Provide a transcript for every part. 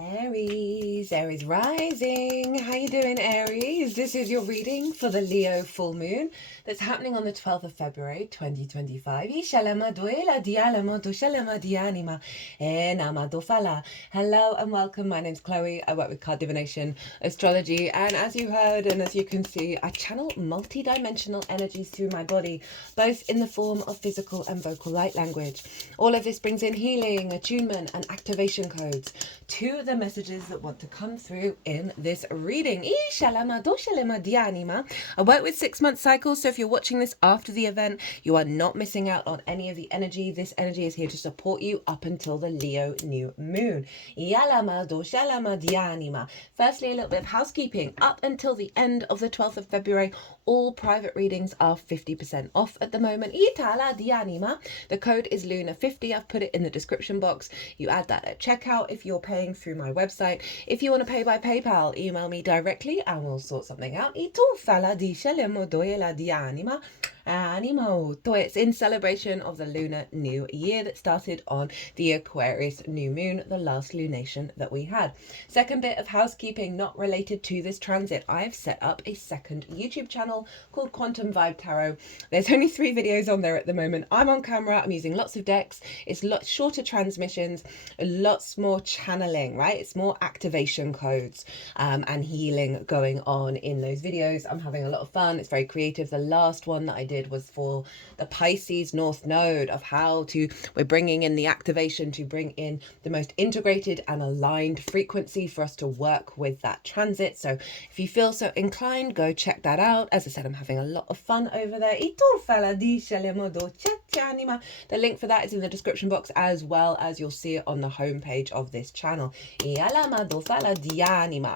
Aries, Aries rising. How you doing, Aries? This is your reading for the Leo full moon that's happening on the 12th of February 2025. Hello and welcome. My name's Chloe. I work with card divination, astrology, and as you heard and as you can see, I channel multi-dimensional energies through my body, both in the form of physical and vocal light language. All of this brings in healing, attunement, and activation codes to the messages that want to come through in this reading. I work with 6-month cycles, so if you're watching this after the event, you are not missing out on any of the energy. This energy is here to support you up until the Leo new moon. Firstly, a little bit of housekeeping. Up until the end of the 12th of February, all private readings are 50% off at the moment. The code is Luna50. I've put it in the description box. You add that at checkout if you're paying through my website. If you want to pay by PayPal, email me directly and we'll sort something out. It's in celebration of the lunar new year that started on the Aquarius new moon, the last lunation that we had. Second bit of housekeeping not related to this transit. I've set up a second YouTube channel called Quantum Vibe Tarot. There's only 3 videos on there at the moment. I'm on camera. I'm using lots of decks. It's lots shorter transmissions, lots more channeling, right? It's more activation codes and healing going on in those videos. I'm having a lot of fun. It's very creative. The last one that I did was for the Pisces North Node, of how we're bringing in the activation to bring in the most integrated and aligned frequency for us to work with that transit. So if you feel so inclined, go check that out. As I said, I'm having a lot of fun over there. The link for that is in the description box, as well as you'll see it on the homepage of this channel.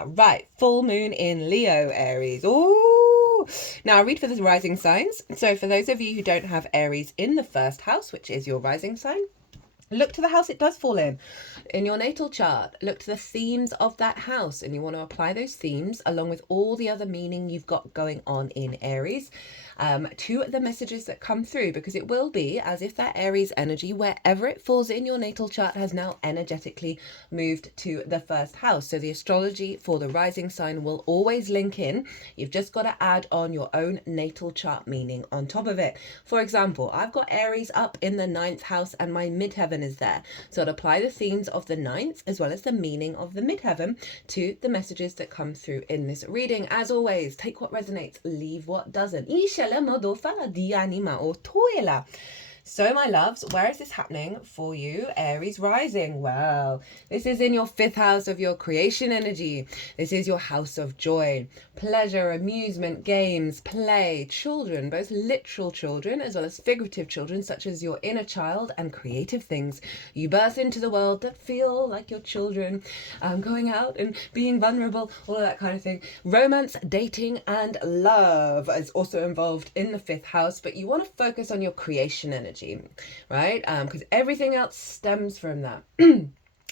Right, full moon in Leo, Aries. Ooh. Now I read for the rising signs. So for those of you who don't have Aries in the first house, which is your rising sign, look to the house it does fall in your natal chart. Look to the themes of that house, and you want to apply those themes along with all the other meaning you've got going on in Aries to the messages that come through, because it will be as if that Aries energy, wherever it falls in your natal chart, has now energetically moved to the first house. So the astrology for the rising sign will always link in. You've just got to add on your own natal chart meaning on top of it. For example, I've got Aries up in the 9th house and my midheaven is there. So I'd apply the themes of the 9th as well as the meaning of the midheaven to the messages that come through in this reading. As always, take what resonates, leave what doesn't. So my loves, where is this happening for you, Aries rising? Well, this is in your 5th house of your creation energy. This is your house of joy, pleasure, amusement, games, play, children, both literal children as well as figurative children, such as your inner child, and creative things you birth into the world that feel like your children, going out and being vulnerable, all of that kind of thing. Romance, dating, and love is also involved in the 5th house, but you want to focus on your creation energy. Right? Because everything else stems from that.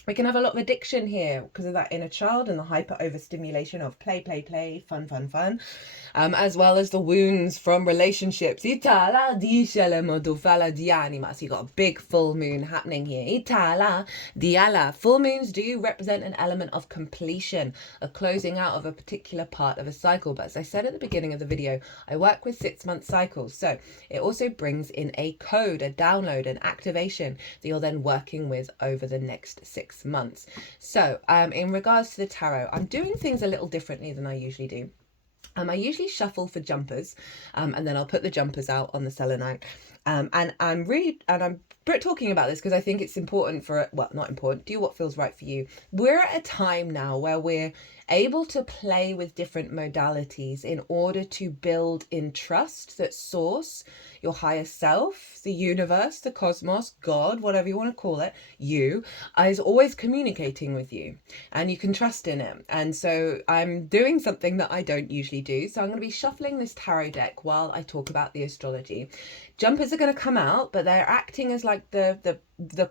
We can have a lot of addiction here because of that inner child and the hyper overstimulation of play, fun, as well as the wounds from relationships. So you got a big full moon happening here. Full moons do represent an element of completion, a closing out of a particular part of a cycle. But as I said at the beginning of the video, I work with 6-month cycles. So it also brings in a code, a download, an activation that you're then working with over the next 6 months. So in regards to the tarot, I'm doing things a little differently than I usually do. I usually shuffle for jumpers, and then I'll put the jumpers out on the selenite. And I'm talking about this because I think it's important not important, do what feels right for you. We're at a time now where we're able to play with different modalities in order to build in trust that source, your higher self, the universe, the cosmos, God, whatever you want to call it, you, is always communicating with you and you can trust in it. And so I'm doing something that I don't usually do. So I'm going to be shuffling this tarot deck while I talk about the astrology, jumpers are going to come out, but they're acting as like the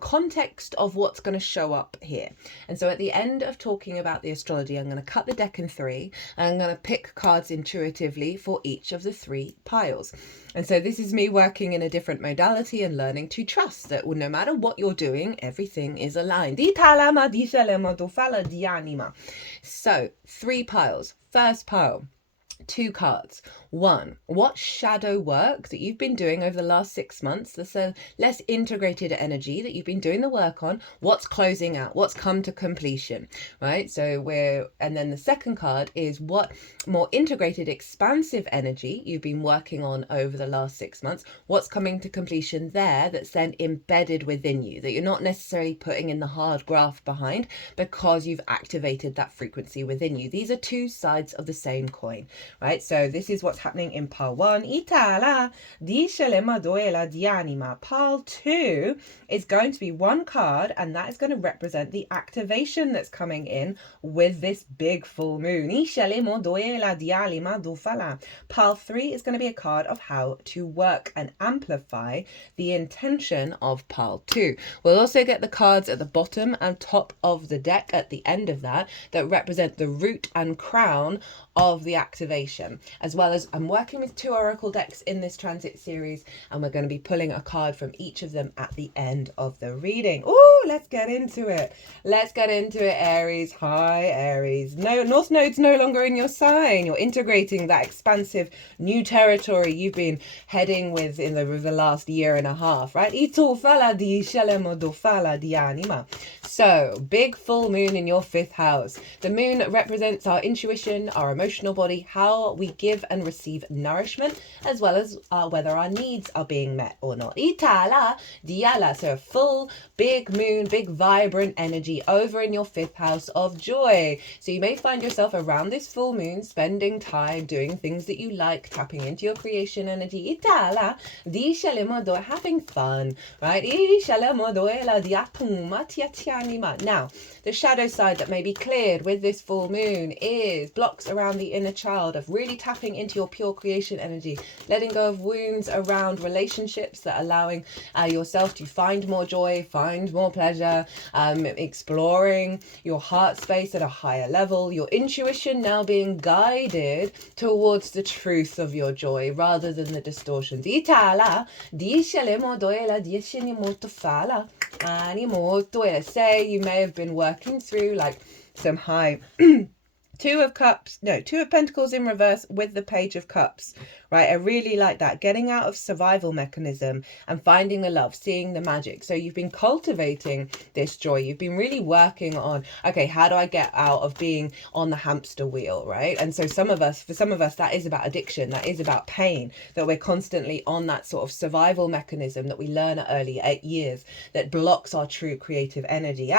context of what's going to show up here. And so at the end of talking about the astrology, I'm going to cut the deck in three, and I'm going to pick cards intuitively for each of the three piles. And so this is me working in a different modality and learning to trust that no matter what you're doing, everything is aligned. So 3 piles. First pile, 2 cards. 1, what shadow work that you've been doing over the last 6 months, that's a less integrated energy that you've been doing the work on, what's closing out, what's come to completion, right? So and then the second card is what more integrated, expansive energy you've been working on over the last 6 months, what's coming to completion there that's then embedded within you, that you're not necessarily putting in the hard graft behind because you've activated that frequency within you. These are 2 sides of the same coin, right? So this is what's happening in pile 1. Itala, discelema doela dianima. Pile 2 is going to be 1 card, and that is going to represent the activation that's coming in with this big full moon. Iscelemo doela dialima dofala. Pile 3 is going to be a card of how to work and amplify the intention of pile 2. We'll also get the cards at the bottom and top of the deck at the end of that represent the root and crown of the activation, as well as I'm working with 2 oracle decks in this transit series, and we're going to be pulling a card from each of them at the end of the reading. Oh, let's get into it. Let's get into it, Aries. Hi, Aries. No, North Node's no longer in your sign. You're integrating that expansive new territory you've been heading with in the last year and a half, right? So, big full moon in your 5th house. The moon represents our intuition, our emotional body, how we give and receive nourishment, as well as whether our needs are being met or not. Itala, diala, so a full, big moon, big vibrant energy over in your 5th house of joy. So you may find yourself around this full moon spending time doing things that you like, tapping into your creation energy. Itala, di having fun, right? Now, the shadow side that may be cleared with this full moon is blocks around the inner child, of really tapping into your pure creation energy, letting go of wounds around relationships, that allowing yourself to find more joy, find more pleasure, exploring your heart space at a higher level, your intuition now being guided towards the truth of your joy rather than the distortions. Say you may have been working through like some high 2 of Pentacles in reverse with the Page of Cups, right? I really like that. Getting out of survival mechanism and finding the love, seeing the magic. So you've been cultivating this joy. You've been really working on, okay, how do I get out of being on the hamster wheel, right? And so for some of us, that is about addiction. That is about pain, that we're constantly on that sort of survival mechanism that we learn at early 8 years that blocks our true creative energy. We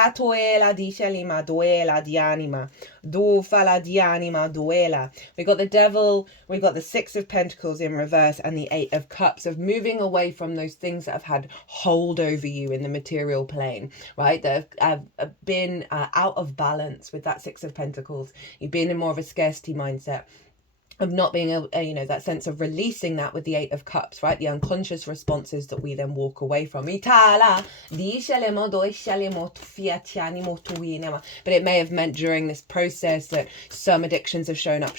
got the Devil, we got the 6 of Pentacles in reverse, and the 8 of Cups, of moving away from those things that have had hold over you in the material plane, right? That have been out of balance with that 6 of Pentacles. You've been in more of a scarcity mindset, of not being able, that sense of releasing that with the 8 of Cups, right? The unconscious responses that we then walk away from. But it may have meant during this process that some addictions have shown up,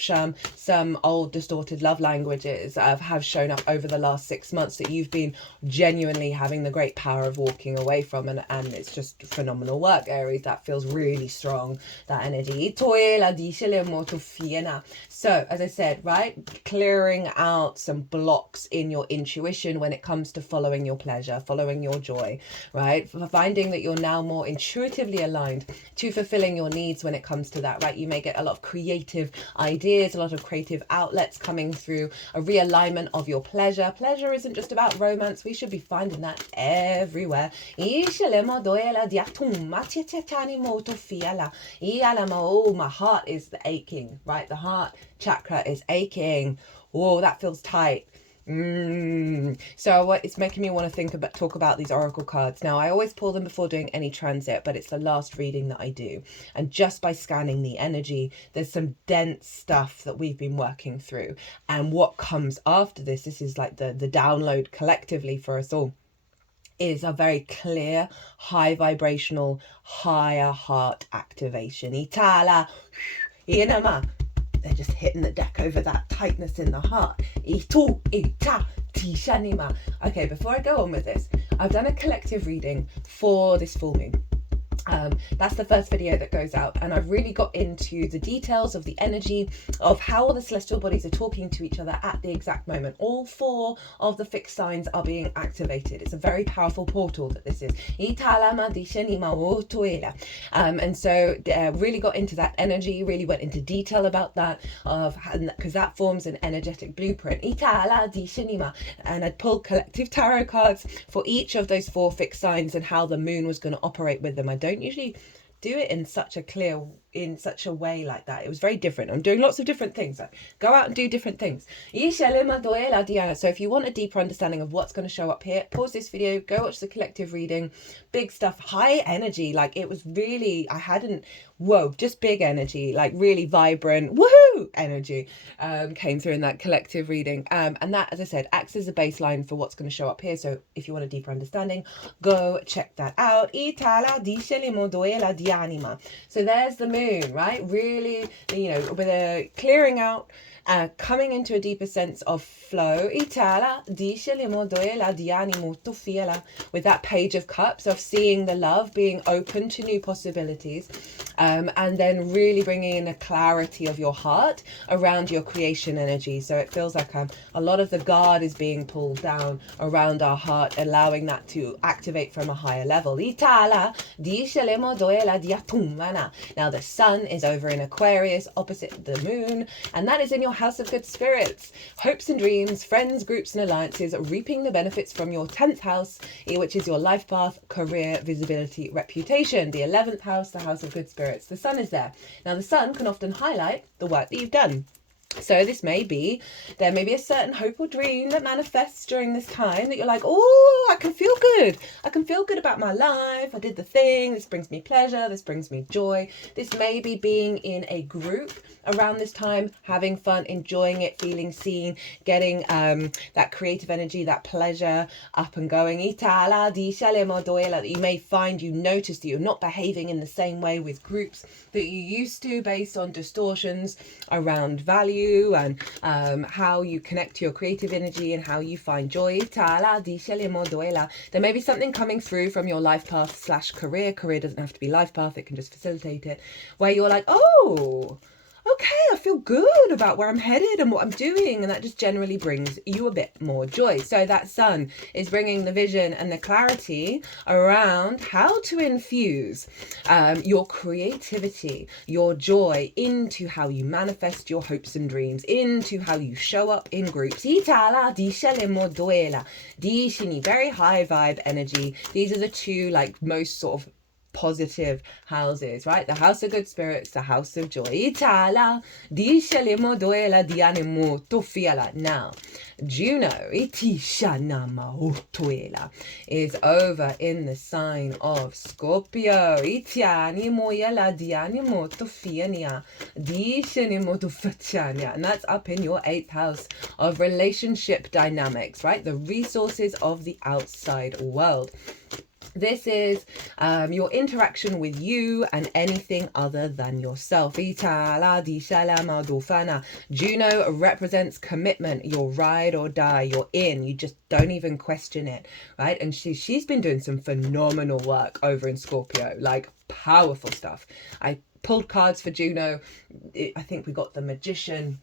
some old distorted love languages have shown up over the last 6 months that you've been genuinely having the great power of walking away from, and it's just phenomenal work, Aries. That feels really strong, that energy. So, as I said, right, clearing out some blocks in your intuition when it comes to following your pleasure, following your joy, right? Finding that you're now more intuitively aligned to fulfilling your needs when it comes to that, right? You may get a lot of creative ideas, a lot of creative outlets coming through, a realignment of your pleasure. Pleasure isn't just about romance. We should be finding that everywhere. Oh, my heart is aching, right? The heart chakra is aching. Oh, that feels tight. So it's making me want to talk about these oracle cards. Now, I always pull them before doing any transit, but it's the last reading that I do. And just by scanning the energy, there's some dense stuff that we've been working through. And what comes after this is like the download collectively for us all, is a very clear, high vibrational, higher heart activation. Itala, inama. They're just hitting the deck over that tightness in the heart. Itu, ita, tishanima. Okay, before I go on with this, I've done a collective reading for this full moon. That's the first video that goes out, and I've really got into the details of the energy of how all the celestial bodies are talking to each other at the exact moment. All 4 of the fixed signs are being activated. It's a very powerful portal that this is. And so really got into that energy, really went into detail about that, because that forms an energetic blueprint. And I'd pulled collective tarot cards for each of those 4 fixed signs and how the moon was going to operate with them. I don't usually do it in such a way like that. It was very different. I'm doing lots of different things. Like, go out and do different things. So if you want a deeper understanding of what's going to show up here, pause this video, go watch the collective reading. Big stuff, high energy. Like, it was really, just big energy, like really vibrant, woohoo energy came through in that collective reading. And that, as I said, acts as a baseline for what's going to show up here. So if you want a deeper understanding, go check that out. So there's the moon, right? Really, with a clearing out, coming into a deeper sense of flow. With that Page of Cups, of seeing the love, being open to new possibilities, and then really bringing in a clarity of your heart around your creation energy. So it feels like a lot of the guard is being pulled down around our heart, allowing that to activate from a higher level. Now the sun is over in Aquarius opposite the moon, and that is in your house of good spirits, hopes and dreams, friends, groups and alliances, reaping the benefits from your 10th house, which is your life path, career, visibility, reputation. The 11th house, the house of good spirits. The sun is there. Now the sun can often highlight the work that you've done. So there may be a certain hope or dream that manifests during this time that you're like, oh, I can feel good. I can feel good about my life. I did the thing. This brings me pleasure. This brings me joy. This may be being in a group around this time, having fun, enjoying it, feeling seen, getting that creative energy, that pleasure up and going. That you may find, you notice that you're not behaving in the same way with groups that you used to, based on distortions around value and how you connect to your creative energy and how you find joy. There may be something coming through from your life path / career. Career doesn't have to be life path, it can just facilitate it, where you're like, oh, okay, I feel good about where I'm headed and what I'm doing, and that just generally brings you a bit more joy. So that sun is bringing the vision and the clarity around how to infuse your creativity, your joy into how you manifest your hopes and dreams, into how you show up in groups. Very high vibe energy. These are the 2 like most sort of positive houses, right? The house of good spirits, the house of joy. Now, Juno is over in the sign of Scorpio. And that's up in your 8th house of relationship dynamics, right? The resources of the outside world. This is your interaction with you and anything other than yourself. Juno represents commitment, your ride or die, you're in, you just don't even question it, right? And she's been doing some phenomenal work over in Scorpio, like powerful stuff. I pulled cards for Juno. I think we got the Magician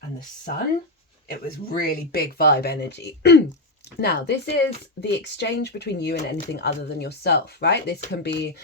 and the Sun. It was really big vibe energy. Now, this is the exchange between you and anything other than yourself, right? This can be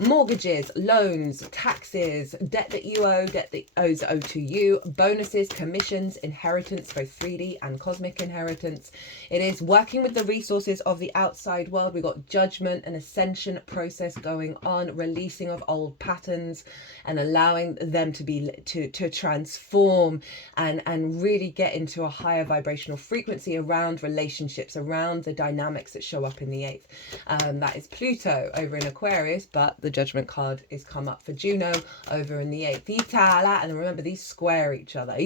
mortgages, loans, taxes, debt that you owe, debt that owes to you, bonuses, commissions, inheritance, both 3D and cosmic inheritance. It is working with the resources of the outside world. We've got judgment and ascension process going on, releasing of old patterns and allowing them to be to transform and really get into a higher vibrational frequency around relationships, around the dynamics that show up in the 8th. That is Pluto over in Aquarius, but the judgment card is come up for Juno over in the 8th. Itala, and remember, these square each other.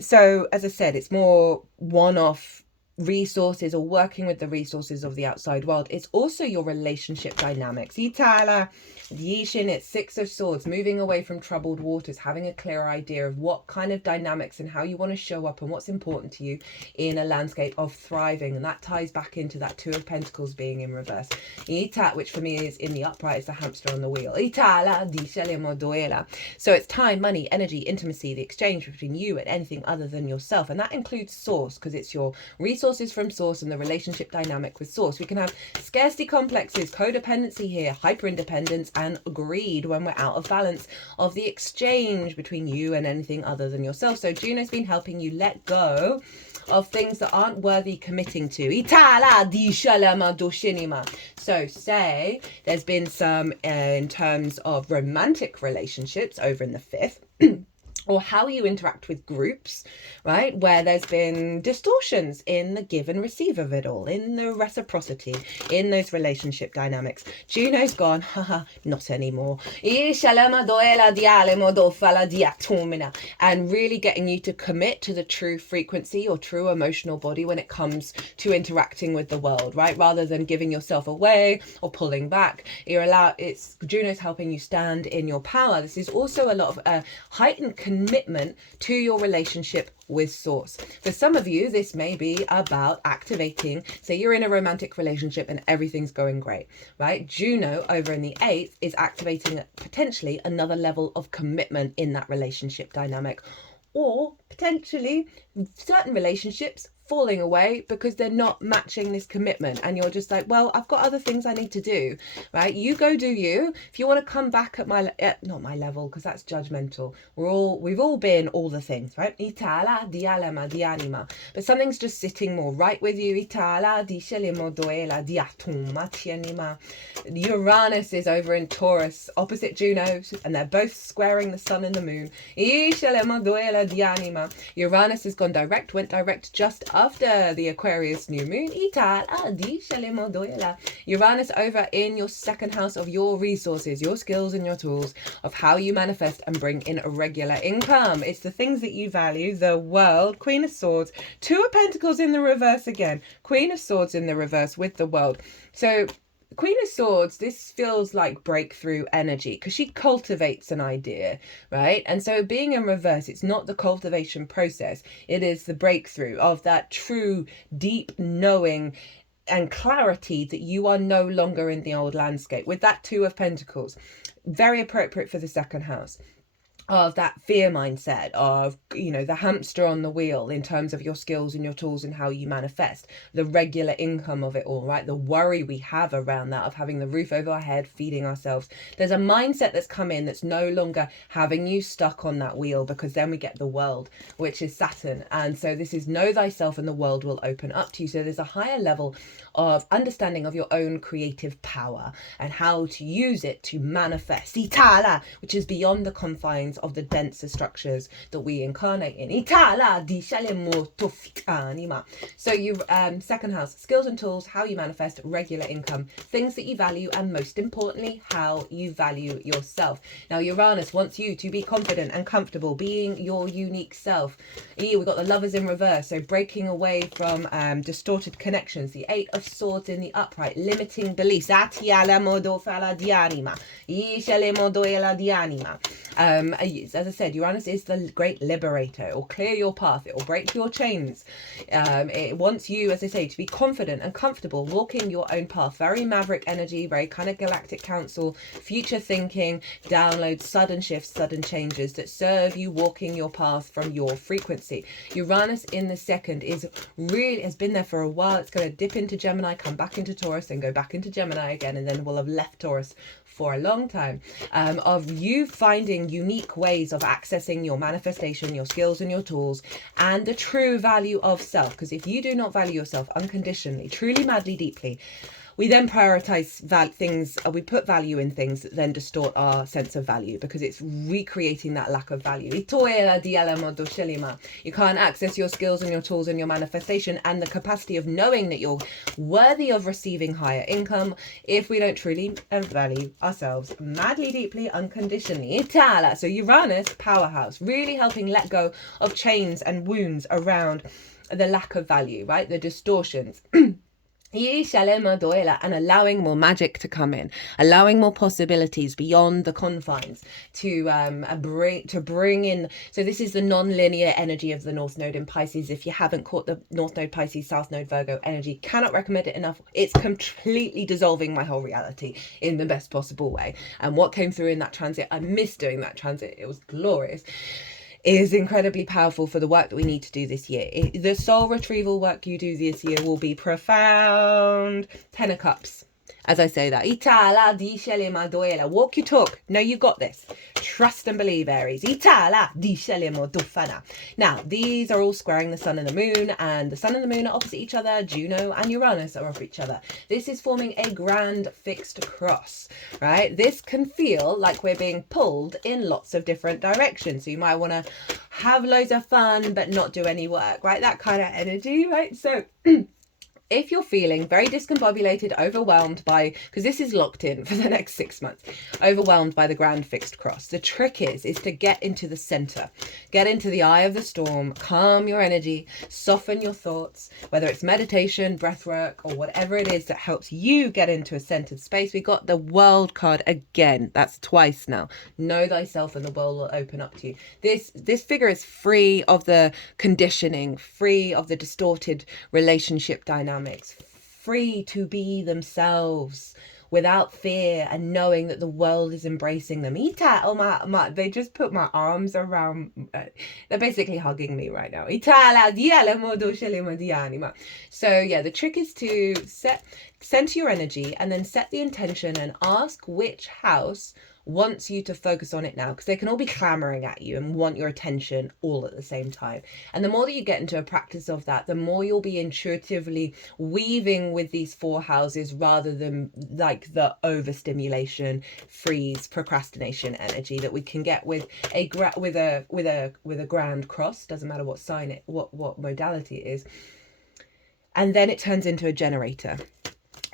So as I said, it's more one-off resources or working with the resources of the outside world. It's also your relationship dynamics. Itala, Yishin, it's 6 of Swords, moving away from troubled waters, having a clear idea of what kind of dynamics and how you want to show up and what's important to you in a landscape of thriving. And that ties back into that 2 of Pentacles being in reverse. Ita, which for me is in the upright, is the hamster on the wheel. Itala, so it's time, money, energy, intimacy, the exchange between you and anything other than yourself. And that includes source, because it's your resources from source and the relationship dynamic with source. We can have scarcity complexes, codependency here, hyper independence, and greed when we're out of balance of the exchange between you and anything other than yourself. So Juno's been helping you let go of things that aren't worthy committing to. So say there's been some in terms of romantic relationships over in the 5th. Or how you interact with groups, right? Where there's been distortions in the give and receive of it all, in the reciprocity, in those relationship dynamics. Juno's gone, haha, not anymore. And really getting you to commit to the true frequency or true emotional body when it comes to interacting with the world, right? Rather than giving yourself away or pulling back. Juno's helping you stand in your power. This is also a lot of heightened commitment to your relationship with source. For some of you, this may be about activating, say you're in a romantic relationship and everything's going great, right? Juno over in the 8th is activating potentially another level of commitment in that relationship dynamic, or potentially certain relationships falling away because they're not matching this commitment, and you're just like, well, I've got other things I need to do, right? You go do you. If you want to come back at my not my level, because that's judgmental. We've all been all the things, right? Itala di alama di anima, but something's just sitting more right with you. Itala di shelimo doela di atuma tianima. Uranus is over in Taurus opposite Juno, and they're both squaring the sun and the moon. Uranus has gone direct, went direct just after the Aquarius new moon. Uranus over in your 2nd house of your resources, your skills and your tools, of how you manifest and bring in a regular income. It's the things that you value, the world, Queen of Swords, 2 of Pentacles in the reverse again, Queen of Swords in the reverse with the world. So Queen of Swords, this feels like breakthrough energy because she cultivates an idea, right? And so being in reverse, it's not the cultivation process. It is the breakthrough of that true, deep knowing and clarity that you are no longer in the old landscape. With that 2 of Pentacles, very appropriate for the 2nd house. Of that fear mindset of, you know, the hamster on the wheel in terms of your skills and your tools and how you manifest, the regular income of it all, right? The worry we have around that of having the roof over our head, feeding ourselves. There's a mindset that's come in that's no longer having you stuck on that wheel, because then we get the world, which is Saturn. And so this is know thyself and the world will open up to you. So there's a higher level of understanding of your own creative power and how to use it to manifest. Itala, which is beyond the confines of the denser structures that we incarnate in. So you 2nd house, skills and tools, how you manifest, regular income, things that you value, and most importantly, how you value yourself. Now Uranus wants you to be confident and comfortable being your unique self. We've got the Lovers in reverse, so breaking away from distorted connections. The 8 of Swords in the upright, limiting beliefs. as I said, Uranus is the great liberator. It will clear your path. It will break your chains. It wants you, as I say, to be confident and comfortable walking your own path. Very maverick energy, very kind of galactic council, future thinking, downloads, sudden shifts, sudden changes that serve you walking your path from your frequency. Uranus in the second has been there for a while. It's going to dip into Gemini, come back into Taurus, and go back into Gemini again, and then we'll have left Taurus for a long time, of you finding unique ways of accessing your manifestation, your skills and your tools, and the true value of self. Because if you do not value yourself unconditionally, truly, madly, deeply, we then prioritize things, we put value in things that then distort our sense of value, because it's recreating that lack of value. You can't access your skills and your tools and your manifestation and the capacity of knowing that you're worthy of receiving higher income if we don't truly value ourselves madly, deeply, unconditionally. So Uranus, powerhouse, really helping let go of chains and wounds around the lack of value, right? The distortions. And allowing more magic to come in, allowing more possibilities beyond the confines to bring in. So this is the non-linear energy of the North Node in Pisces. If you haven't caught the North Node Pisces, South Node Virgo energy, cannot recommend it enough. It's completely dissolving my whole reality in the best possible way. And what came through in that transit, I missed doing that transit. It was glorious. Is incredibly powerful for the work that we need to do this year. The soul retrieval work you do this year will be profound. 10 of Cups. As I say that, walk your talk. No, you got this. Trust and believe, Aries. Now, these are all squaring the sun and the moon, and the sun and the moon are opposite each other. Juno and Uranus are opposite each other. This is forming a grand fixed cross, right? This can feel like we're being pulled in lots of different directions. So you might want to have loads of fun, but not do any work, right? That kind of energy, right? So if you're feeling very discombobulated, overwhelmed by, because this is locked in for the next 6 months, overwhelmed by the grand fixed cross, the trick is to get into the center, get into the eye of the storm, calm your energy, soften your thoughts, whether it's meditation, breath work, or whatever it is that helps you get into a centered space. We got the World card again. That's twice now. Know thyself and the world will open up to you. This figure is free of the conditioning, free of the distorted relationship dynamics, free to be themselves without fear and knowing that the world is embracing them. They just put my arms around, they're basically hugging me right now. So yeah, the trick is to center your energy and then set the intention and ask which house wants you to focus on it now, because they can all be clamoring at you and want your attention all at the same time. And the more that you get into a practice of that, the more you'll be intuitively weaving with these 4 houses rather than like the overstimulation, freeze, procrastination energy that we can get with a grand cross. Doesn't matter what sign it, what modality it is. And then it turns into a generator.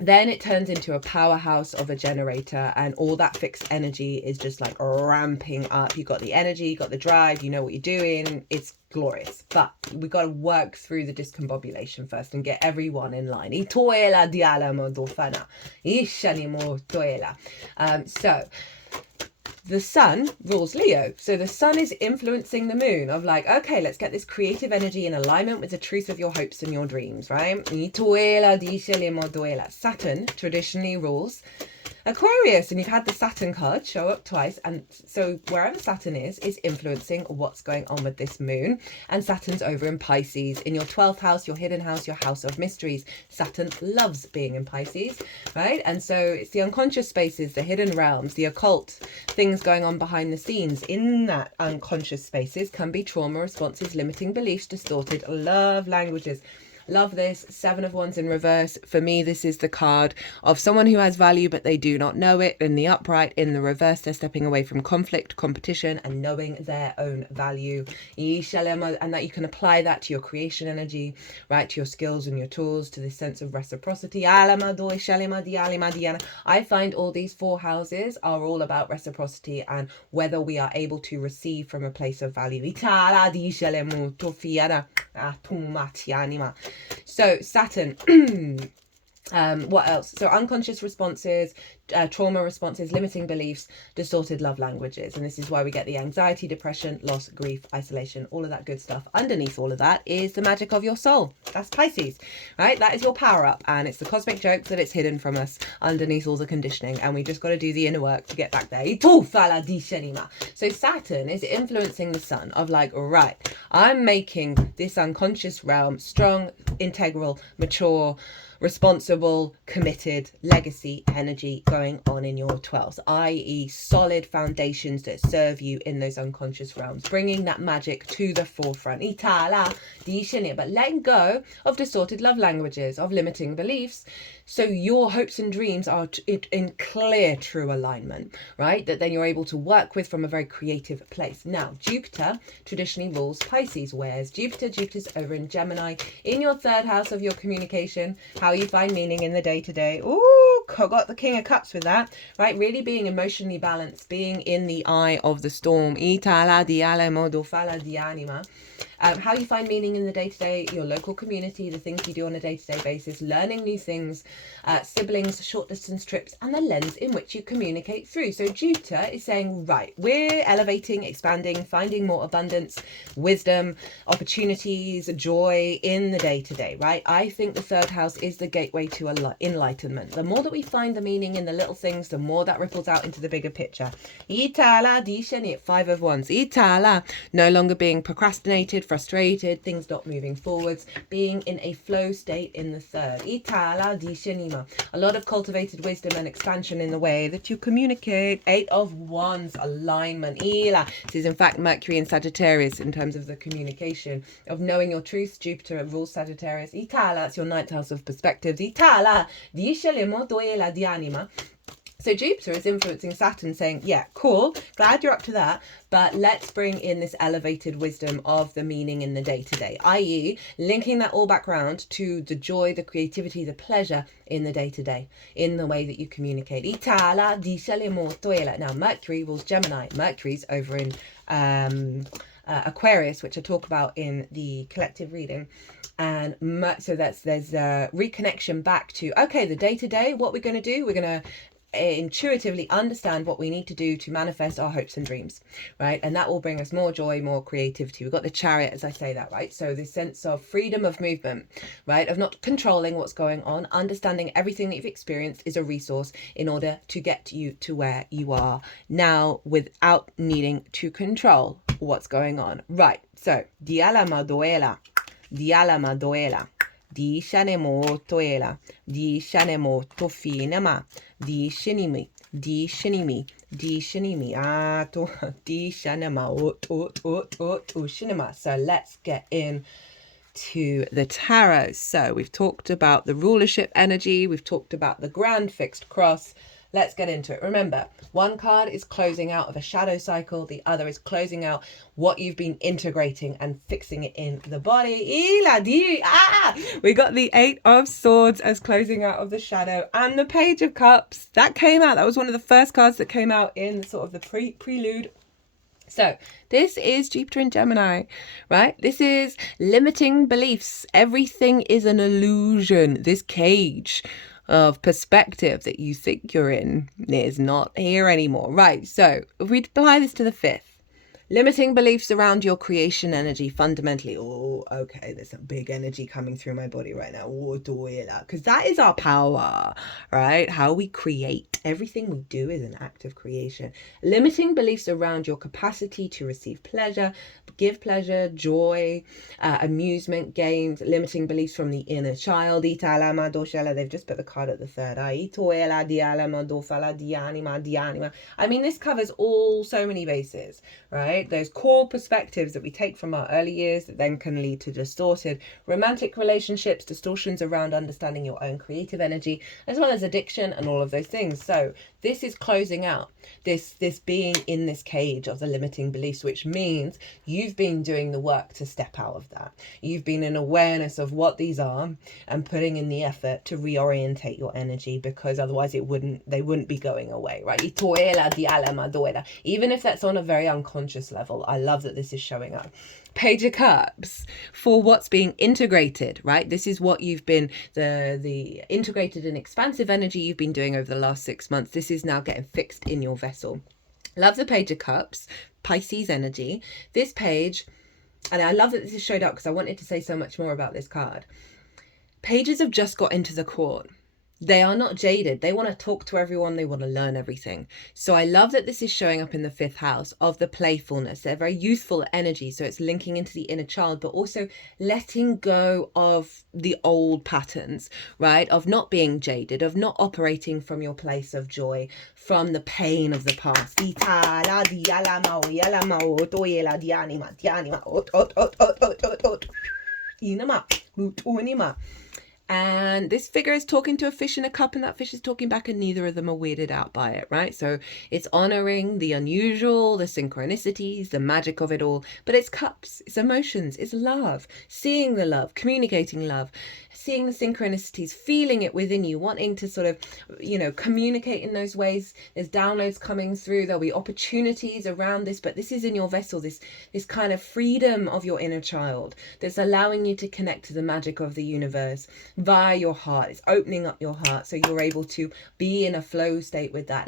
Then it turns into a powerhouse of a generator, and all that fixed energy is just like ramping up. You got the energy, you got the drive, you know what you're doing. It's glorious. But we got to work through the discombobulation first and get everyone in line. So the sun rules Leo. So the sun is influencing the moon of like, okay, let's get this creative energy in alignment with the truth of your hopes and your dreams, right? Saturn traditionally rules Aquarius, and you've had the Saturn card show up twice, and so wherever Saturn is influencing what's going on with this moon. And Saturn's over in Pisces, in your 12th house, your hidden house, your house of mysteries. Saturn loves being in Pisces, right? And so it's the unconscious spaces, the hidden realms, the occult, things going on behind the scenes. In that unconscious spaces can be trauma responses, limiting beliefs, distorted love languages. Love this. 7 of Wands in reverse. For me, this is the card of someone who has value, but they do not know it. In the upright, in the reverse, they're stepping away from conflict, competition, and knowing their own value. And that you can apply that to your creation energy, right? To your skills and your tools, to this sense of reciprocity. I find all these 4 houses are all about reciprocity and whether we are able to receive from a place of value. So Saturn What else? So unconscious responses, trauma responses, limiting beliefs, distorted love languages. And this is why we get the anxiety, depression, loss, grief, isolation, all of that good stuff. Underneath all of that is the magic of your soul. That's Pisces, right? That is your power up. And it's the cosmic joke that it's hidden from us underneath all the conditioning. And we just got to do the inner work to get back there. So Saturn is influencing the sun of like, right, I'm making this unconscious realm strong, integral, mature, responsible, committed, legacy energy going on in your 12s, i.e. solid foundations that serve you in those unconscious realms, bringing that magic to the forefront. But letting go of distorted love languages, of limiting beliefs, so your hopes and dreams are in clear, true alignment, right? That then you're able to work with from a very creative place. Now, Jupiter traditionally rules Pisces. Where's Jupiter? Jupiter's over in Gemini, in your 3rd house of your communication, how you find meaning in the day-to-day. Ooh, got the King of Cups with that, right? Really being emotionally balanced, being in the eye of the storm. How you find meaning in the day-to-day, your local community, the things you do on a day-to-day basis, learning new things, siblings, short-distance trips, and the lens in which you communicate through. So Jupiter is saying, right, we're elevating, expanding, finding more abundance, wisdom, opportunities, joy in the day-to-day, right? I think the 3rd house is the gateway to enlightenment. The more that we find the meaning in the little things, the more that ripples out into the bigger picture. 5 of Wands. No longer being procrastinated, frustrated, things not moving forwards, being in a flow state in the 3rd. A lot of cultivated wisdom and expansion in the way that you communicate. 8 of Wands, alignment. This is in fact Mercury in Sagittarius in terms of the communication of knowing your truth. Jupiter rules Sagittarius. That's your 9th house of perspectives. So Jupiter is influencing Saturn, saying, yeah, cool, glad you're up to that, but let's bring in this elevated wisdom of the meaning in the day-to-day, i.e. linking that all back round to the joy, the creativity, the pleasure in the day-to-day, in the way that you communicate. Now, Mercury rules Gemini. Mercury's over in Aquarius, which I talk about in the collective reading. And so there's a reconnection back to, okay, the day-to-day, what we're going to do, we're going to intuitively understand what we need to do to manifest our hopes and dreams, right? And that will bring us more joy, more creativity. We've got the Chariot as I say that, right? So this sense of freedom of movement, right? Of not controlling what's going on, understanding everything that you've experienced is a resource in order to get you to where you are now without needing to control what's going on, right? So, Diala Maduela, di shanemotoela, di shanemotofinama, di shinimi, di shinimi, di shanema, shinema. So let's get in to the tarot. So we've talked about the rulership energy, we've talked about the grand fixed cross. Let's get into it. Remember, one card is closing out of a shadow cycle. The other is closing out what you've been integrating and fixing it in the body. We got the 8 of Swords as closing out of the shadow and the Page of Cups. That came out. That was one of the first cards that came out in sort of the prelude. So this is Jupiter in Gemini, right? This is limiting beliefs. Everything is an illusion. This cage of perspective that you think you're in is not here anymore, right? So if we apply this to the 5th, limiting beliefs around your creation energy fundamentally. Oh, okay, there's a big energy coming through my body right now. Because that is our power, right? How we create. Everything we do is an act of creation. Limiting beliefs around your capacity to receive pleasure, give pleasure, joy, amusement, games, limiting beliefs from the inner child. They've just put the card at the 3rd eye. I mean, this covers so many bases, right? Those core perspectives that we take from our early years that then can lead to distorted romantic relationships, distortions around understanding your own creative energy, as well as addiction and all of those things. So this is closing out this being in this cage of the limiting beliefs, which means you've been doing the work to step out of that. You've been in awareness of what these are and putting in the effort to reorientate your energy, because otherwise they wouldn't be going away, right? Even if that's on a very unconscious subconscious level. I love that this is showing up. Page of Cups for what's being integrated, right? This is what you've been, the integrated and expansive energy you've been doing over the last 6 months. This is now getting fixed in your vessel. Love the Page of Cups, Pisces energy. This page, and I love that this is showed up because I wanted to say so much more about this card. Pages have just got into the court. They are not jaded. They want to talk to everyone. They want to learn everything. So I love that this is showing up in the 5th house of the playfulness. They're very youthful energy. So it's linking into the inner child, but also letting go of the old patterns, right? Of not being jaded, of not operating from your place of joy, from the pain of the past. And this figure is talking to a fish in a cup, and that fish is talking back, and neither of them are weirded out by it, right? So it's honoring the unusual, the synchronicities, the magic of it all. But it's cups, it's emotions, it's love, seeing the love, communicating love, seeing the synchronicities, feeling it within you, wanting to sort of, you know, communicate in those ways. There's downloads coming through. There'll be opportunities around this, but this is in your vessel, this kind of freedom of your inner child that's allowing you to connect to the magic of the universe via your heart. It's opening up your heart so you're able to be in a flow state with that.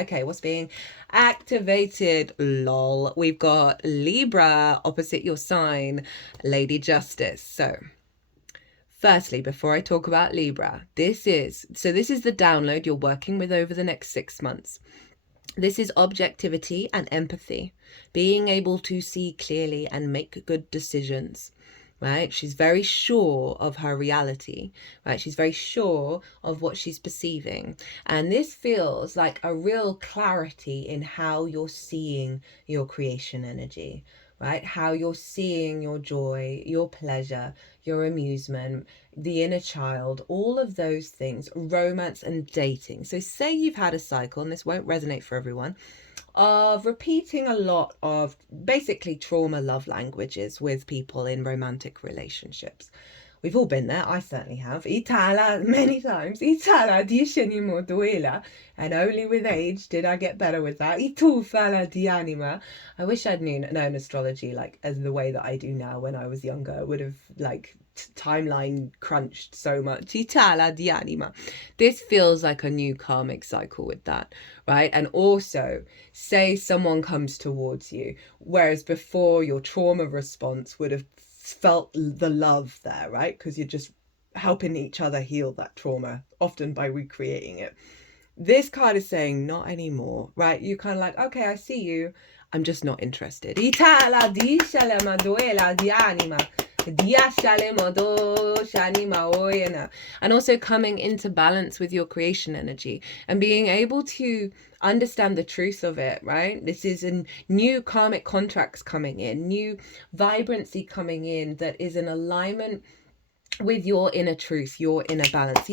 Okay, what's being activated? Lol. We've got Libra opposite your sign, Lady Justice. So firstly, before I talk about Libra, this is the download you're working with over the next 6 months. This is objectivity and empathy, being able to see clearly and make good decisions. Right? She's very sure of her reality, right? She's very sure of what she's perceiving. And this feels like a real clarity in how you're seeing your creation energy, right? How you're seeing your joy, your pleasure, your amusement, the inner child, all of those things, romance and dating. So say you've had a cycle, and this won't resonate for everyone, of repeating a lot of basically trauma love languages with people in romantic relationships. We've all been there. I certainly have. Itala many times. Itala dice mo duela. And only with age did I get better with that. Itu fala di anima. I wish I'd known astrology like as the way that I do now when I was younger. I would have like timeline crunched so much. Itala di anima. This feels like a new karmic cycle with that, right? And also, say someone comes towards you, whereas before your trauma response would have felt the love there, right? Because you're just helping each other heal that trauma, often by recreating it. This card is saying not anymore, right? You're kind of like, okay, I see you, I'm just not interested. And also coming into balance with your creation energy and being able to understand the truth of it, right? This is a new karmic contracts coming in, new vibrancy coming in that is in alignment with your inner truth, your inner balance.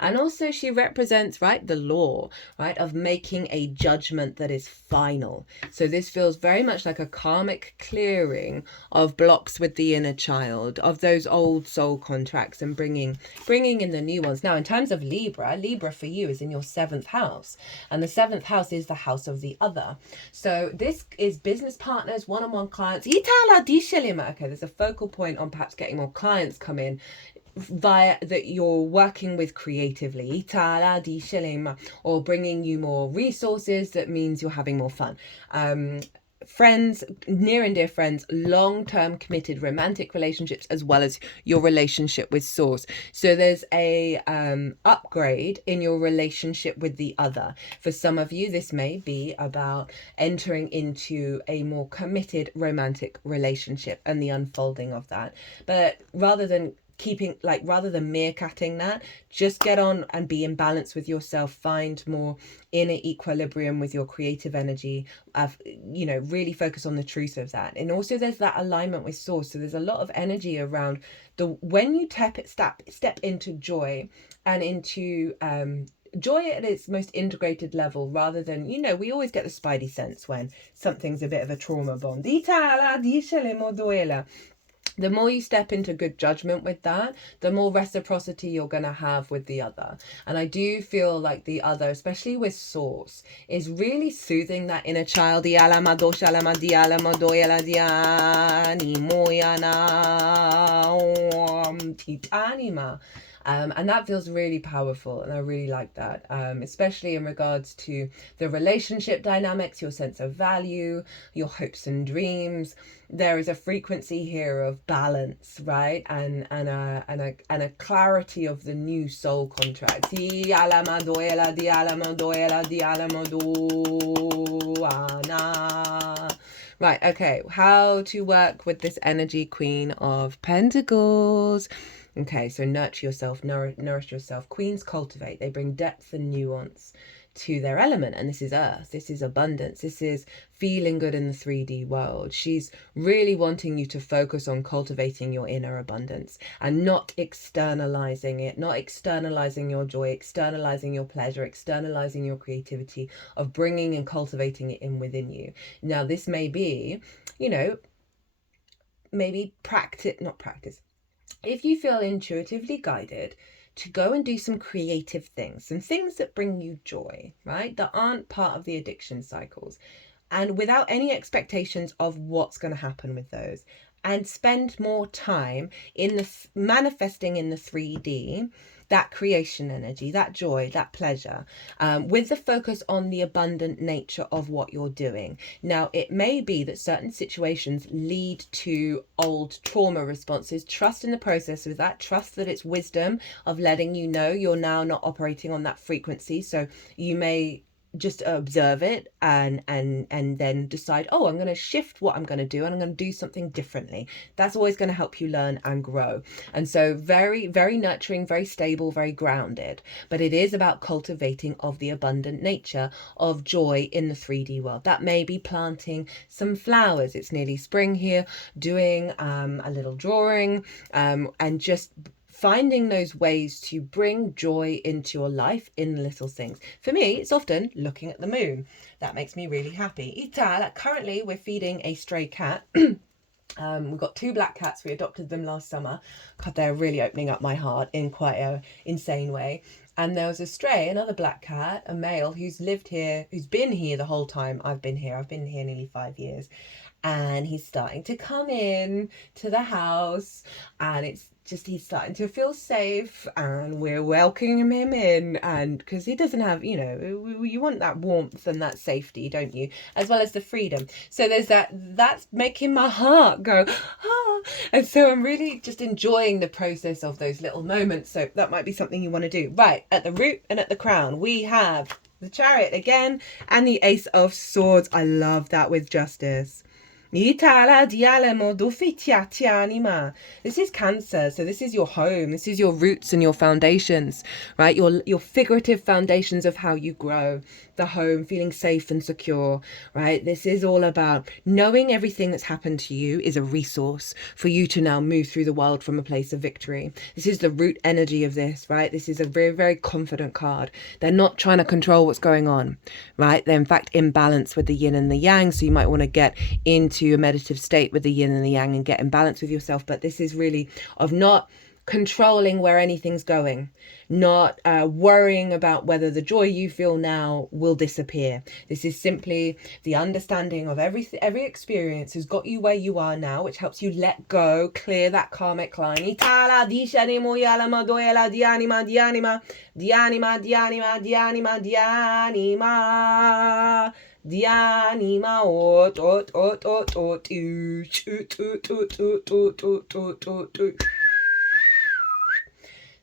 And also she represents, right, the law, right, of making a judgment that is final. So this feels very much like a karmic clearing of blocks with the inner child, of those old soul contracts, and bringing in the new ones. Now, in terms of Libra for you is in your 7th house, and the 7th house is the house of the other. So this is business partners, one-on-one clients. Okay, there's a focal point on perhaps getting more clients come in via that you're working with creatively, or bringing you more resources. That means you're having more fun. Friends, near and dear friends, long-term committed romantic relationships, as well as your relationship with source. So there's a upgrade in your relationship with the other. For some of you, this may be about entering into a more committed romantic relationship and the unfolding of that. But rather than meerkatting that, just get on and be in balance with yourself, find more inner equilibrium with your creative energy, really focus on the truth of that. And also there's that alignment with source. So there's a lot of energy around when you step into joy and into joy at its most integrated level, rather than, we always get the spidey sense when something's a bit of a trauma bond. the more you step into good judgment with that, the more reciprocity you're going to have with the other. And I do feel like the other, especially with Source, is really soothing that inner child. And that feels really powerful, and I really like that, especially in regards to the relationship dynamics, your sense of value, your hopes and dreams. There is a frequency here of balance, right, and a clarity of the new soul contract. Right, okay, how to work with this energy, Queen of Pentacles. Okay, so nurture yourself, nourish yourself. Queens cultivate. They bring depth and nuance to their element. And this is earth. This is abundance. This is feeling good in the 3D world. She's really wanting you to focus on cultivating your inner abundance and not externalizing it, not externalizing your joy, externalizing your pleasure, externalizing your creativity, of bringing and cultivating it in within you. Now, this may be, you know, maybe not practice. If you feel intuitively guided to go and do some creative things, some things that bring you joy, right, that aren't part of the addiction cycles, and without any expectations of what's going to happen with those, and spend more time in the manifesting in the 3D, that creation energy, that joy, that pleasure, with the focus on the abundant nature of what you're doing. Now, it may be that certain situations lead to old trauma responses. Trust in the process with that. Trust that it's wisdom of letting you know you're now not operating on that frequency. So you may just observe it and then decide, oh, I'm going to shift what I'm going to do, and I'm going to do something differently. That's always going to help you learn and grow. And so very, very nurturing, very stable, very grounded. But it is about cultivating of the abundant nature of joy in the 3D world. That may be planting some flowers. It's nearly spring here, doing a little drawing, and just finding those ways to bring joy into your life in the little things. For me, it's often looking at the moon. That makes me really happy. Currently, we're feeding a stray cat. We've got 2 black cats. We adopted them last summer. God, they're really opening up my heart in quite an insane way. And there was a stray, another black cat, a male, who's lived here, who's been here the whole time I've been here. I've been here nearly 5 years. And he's starting to come in to the house, and he's starting to feel safe, and we're welcoming him in, and because he doesn't have, you want that warmth and that safety, don't you, as well as the freedom. So there's that's making my heart go, ah. And so I'm really just enjoying the process of those little moments. So that might be something you want to do. Right, at the root and at the crown, we have the Chariot again and the Ace of Swords. I love that with justice. This is Cancer, so this is your home, this is your roots and your foundations, right? Your figurative foundations of how you grow, the home, feeling safe and secure, right? This is all about knowing everything that's happened to you is a resource for you to now move through the world from a place of victory. This is the root energy of this, right? This is a very, very confident card. They're not trying to control what's going on, right? They're in fact in balance with the yin and the yang, so you might want to get into a meditative state with the yin and the yang and get in balance with yourself. But this is really of not controlling where anything's going, not worrying about whether the joy you feel now will disappear. This is simply the understanding of every experience has got you where you are now, which helps you let go, clear that karmic line.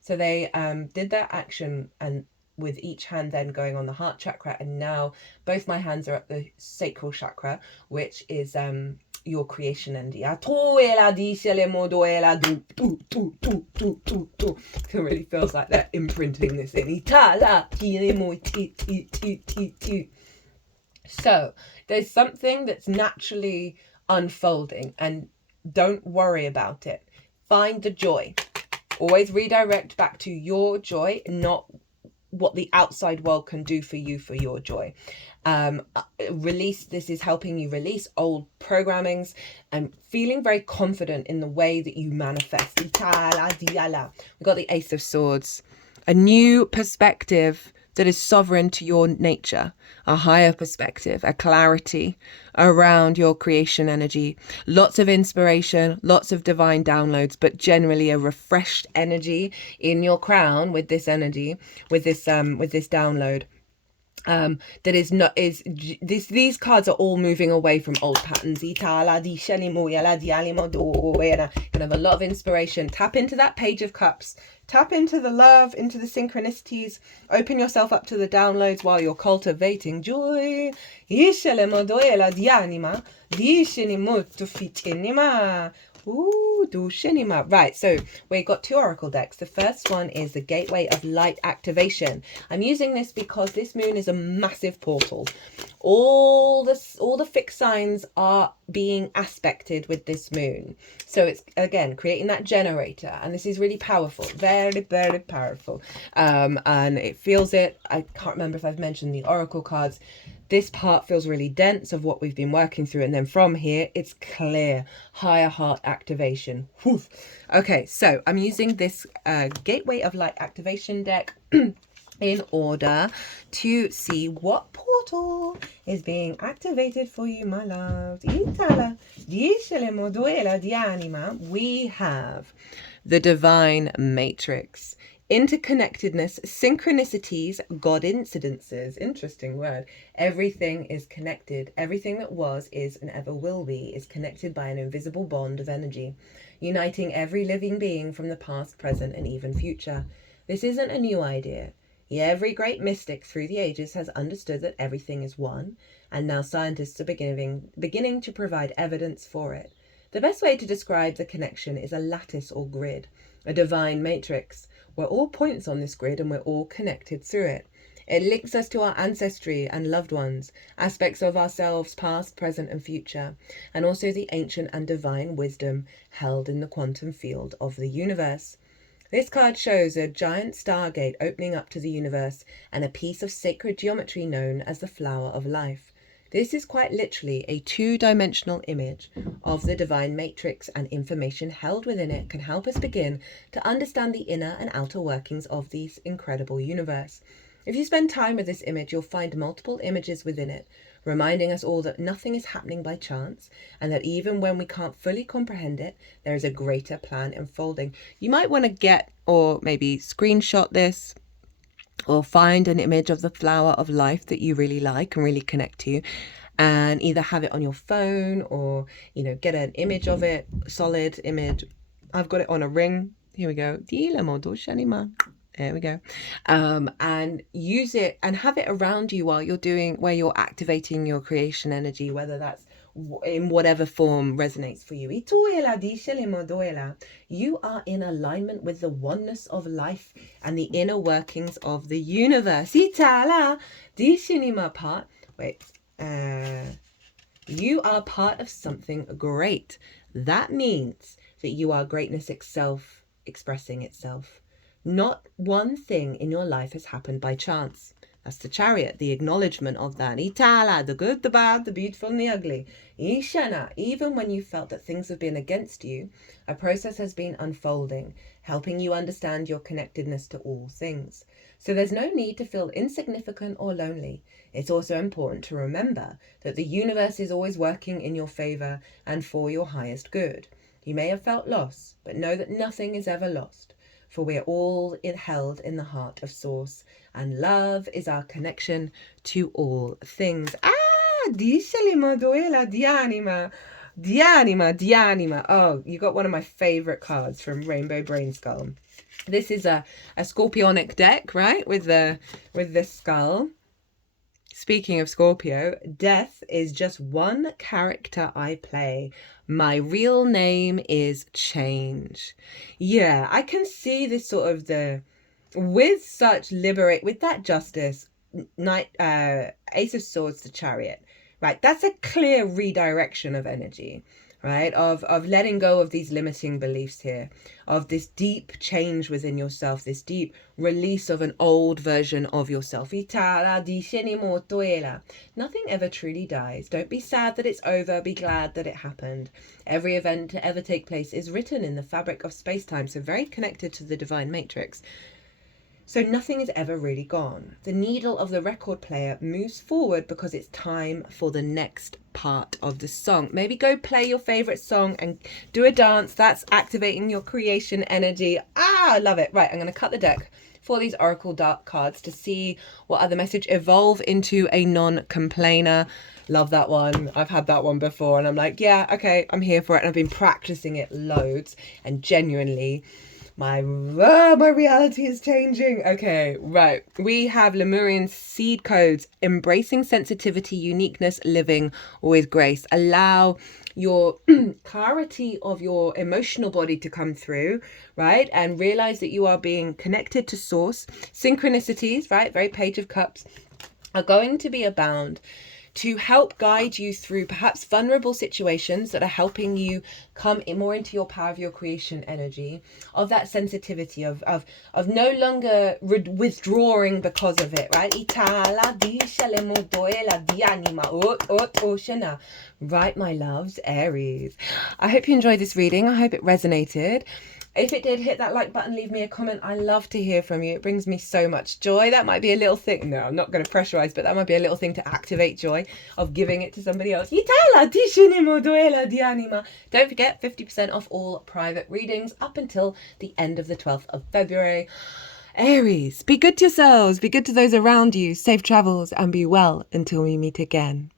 So they did that action, and with each hand then going on the heart chakra, and now both my hands are at the sacral chakra, which is your creation energy. It really feels like they're imprinting this in. So there's something that's naturally unfolding, and don't worry about it. Find the joy. Always redirect back to your joy, not what the outside world can do for you for your joy. This is helping you release old programmings and feeling very confident in the way that you manifest. We got the Ace of Swords, a new perspective that is sovereign to your nature, a higher perspective, a clarity around your creation energy, lots of inspiration, lots of divine downloads, but generally a refreshed energy in your crown with this energy, with this download. That is not these cards are all moving away from old patterns. You can have a lot of inspiration. Tap into that Page of Cups, tap into the love, into the synchronicities, open yourself up to the downloads while you're cultivating joy. Right, so we got 2 oracle decks. The first one is the Gateway of Light Activation. I'm using this because this moon is a massive portal. All the fixed signs are being aspected with this moon. So it's, again, creating that generator. And this is really powerful. Very, very powerful. And it feels it. I can't remember if I've mentioned the oracle cards. This part feels really dense of what we've been working through. And then from here, it's clear. Higher heart activation. Whew. Okay, so I'm using this Gateway of Light Activation deck in order to see what portal is being activated for you, my loves. We have the Divine Matrix. Interconnectedness, synchronicities, God incidences. Interesting word. Everything is connected. Everything that was, is, and ever will be is connected by an invisible bond of energy, uniting every living being from the past, present, and even future. This isn't a new idea. Every great mystic through the ages has understood that everything is one, and now scientists are beginning to provide evidence for it. The best way to describe the connection is a lattice or grid, a divine matrix. We're all points on this grid and we're all connected through it. It links us to our ancestry and loved ones, aspects of ourselves, past, present, and future, and also the ancient and divine wisdom held in the quantum field of the universe. This card shows a giant stargate opening up to the universe and a piece of sacred geometry known as the flower of life. This is quite literally a 2-dimensional image of the divine matrix, and information held within it can help us begin to understand the inner and outer workings of this incredible universe. If you spend time with this image, you'll find multiple images within it, reminding us all that nothing is happening by chance, and that even when we can't fully comprehend it, there is a greater plan unfolding. You might want to get, or maybe screenshot this, or find an image of the flower of life that you really like and really connect to, and either have it on your phone or, get an image of it, solid image. I've got it on a ring. Here we go. There we go. And use it and have it around you while where you're activating your creation energy, whether that's in whatever form resonates for you. You are in alignment with the oneness of life and the inner workings of the universe. You are part of something great. That means that you are greatness itself, expressing itself. Not one thing in your life has happened by chance. That's the Chariot, the acknowledgement of that. Itala, the good, the bad, the beautiful, and the ugly. Ishana, even when you felt that things have been against you, a process has been unfolding, helping you understand your connectedness to all things. So there's no need to feel insignificant or lonely. It's also important to remember that the universe is always working in your favor and for your highest good. You may have felt loss, but know that nothing is ever lost. For we are all held in the heart of Source, and love is our connection to all things. Dianima. Oh, you got one of my favorite cards from Rainbow Brainskull. This is a scorpionic deck, right? With this skull. Speaking of Scorpio, death is just one character I play. My real name is change. Yeah, I can see this sort of with that justice, Ace of Swords to Chariot, right? That's a clear redirection of energy. right? Of letting go of these limiting beliefs here, of this deep change within yourself, this deep release of an old version of yourself. Nothing ever truly dies. Don't be sad that it's over. Be glad that it happened. Every event to ever take place is written in the fabric of space-time, so very connected to the divine matrix. So nothing is ever really gone. The needle of the record player moves forward because it's time for the next part of the song. Maybe go play your favorite song and do a dance. That's activating your creation energy. I love it. Right, I'm going to cut the deck for these Oracle Dark cards to see what other message. Evolve into a non-complainer. Love that one. I've had that one before and I'm like, yeah, okay, I'm here for it. And I've been practicing it loads, and genuinely my reality is changing. Okay, right. We have Lemurian seed codes. Embracing sensitivity, uniqueness, living with grace. Allow your clarity of your emotional body to come through, right? And realize that you are being connected to source. Synchronicities, right? Very Page of Cups, are going to be abound to help guide you through perhaps vulnerable situations that are helping you come more into your power of your creation energy, of that sensitivity, of no longer withdrawing because of it, right? Right, my loves, Aries. I hope you enjoyed this reading. I hope it resonated. If it did, hit that like button, leave me a comment. I love to hear from you. It brings me so much joy. That might be a little thing. No, I'm not going to pressurize, but that might be a little thing to activate joy of giving it to somebody else. Don't forget, 50% off all private readings up until the end of the 12th of February. Aries, be good to yourselves. Be good to those around you. Safe travels and be well until we meet again.